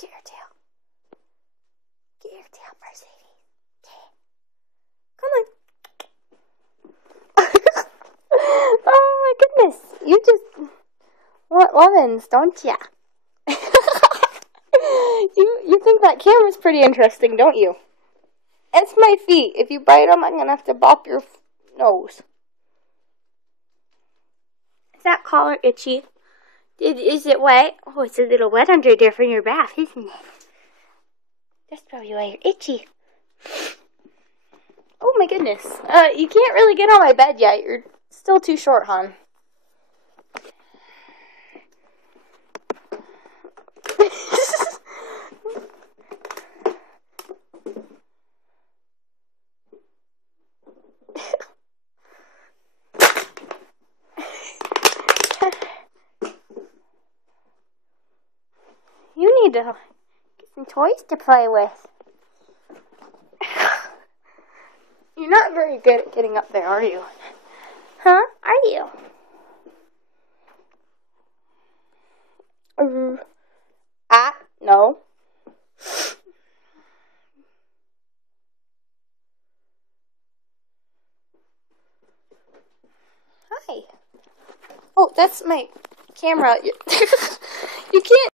Get your tail. Get your tail, Mercedes. Okay. Come on. Oh my goodness. You just want lemons, don't ya? You think that camera's pretty interesting, don't you? It's my feet. If you bite them, I'm going to have to bop your nose. Is that collar itchy? Is it wet? Oh, it's a little wet under there from your bath, isn't it? That's probably why you're itchy. Oh my goodness. You can't really get on my bed yet. You're still too short, hon. You need to get some toys to play with. You're not very good at getting up there, are you? Huh? Are you? No. Hi. Oh, that's my camera. You can't